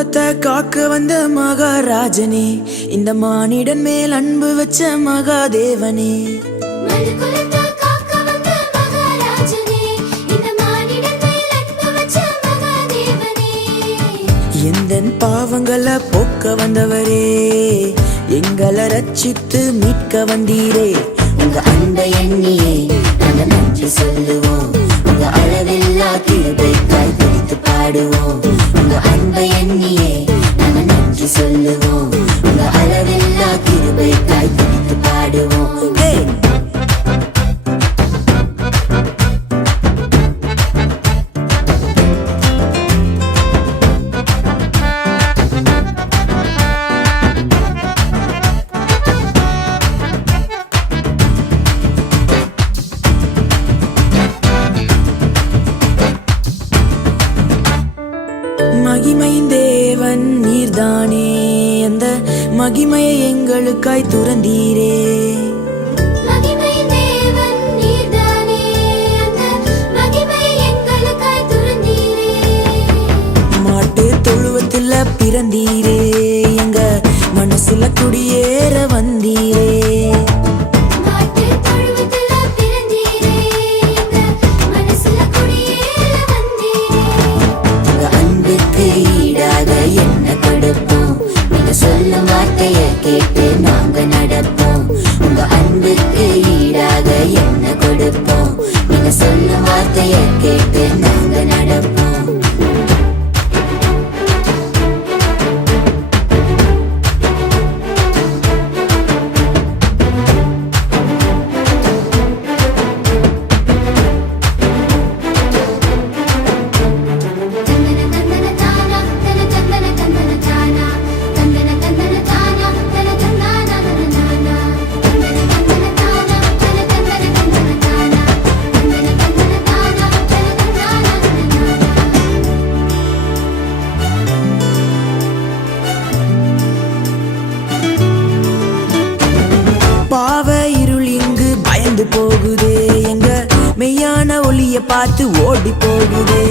குலத்தை காக்க வந்த மகாராஜனே, இந்த மானிடன் மேல் அன்பு வச்ச மகாதேவனே. எந்தன் பாவங்களை போக்க வந்தவரே, எங்களை ரட்சித்து மீட்க வந்தீரே. உங்க அன்பை எண்ணியே நாங்க நன்றி சொல்லுவோம், உங்க அளவில்லா கிருபைக்காய் துதித்து பாடுவோம். உங்க அன்பை எண்ணியே நாங்க நன்றி சொல்லுவோம், உங்க அளவில்லா கிருபைக்காய் துதித்து பாடுவோம். மகிமையின் தேவன் நீர்தானே, அந்த மகிமையை எங்களுக்காய் துறந்தீரே. மாட்டு தொழுவத்துல பிறந்தீரே, எங்க மனசுல குடியேற வந்தீரே. சொல்லும் வார்த்தையை கேட்டு நாங்க நடப்போம், உங்க அன்புக்கு ஈடாக என்ன கொடுப்போம். நீங்க சொல்லும் வார்த்தையை கேட்டு நாங்க நடப்போம். போகுதே, எங்க மெய்யான ஒளிய பார்த்து ஓடி போகுதே.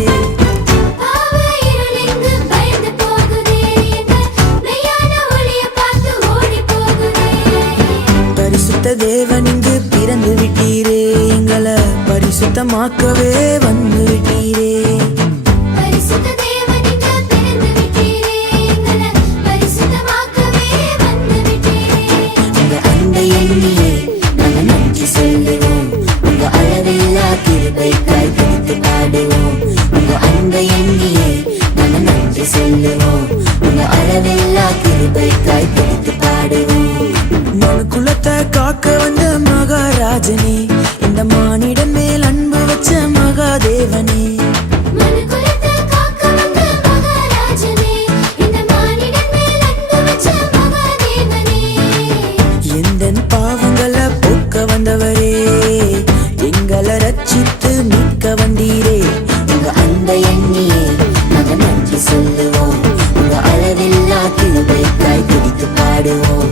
பரிசுத்த தேவன் இங்கு பிறந்து விட்டீரே, எங்களை பரிசுத்தமாக்கவே வந்து விட்டீரே. உங்க அன்பை எண்ணியே நாங்க நன்றி சொல்லுவோம், உங்க அளவில்லா கிருபைக்காய் துதித்து பாடுவோம். மனு குலத்தை காக்க வந்த மகாராஜனே, இந்த மானிடன் மேல் அன்பு வச்ச மகாதேவனே. எந்தன் பாவங்களை போக்க வந்தவரே, எங்களை ரட்சித்து மீட்க வந்தீரே. உங்க அன்பை எண்ணியே நாங்க நன்றி சொல்லுவோம், உங்க அளவில்லா கிருபைக்காய் துதித்து பாடுவோம்.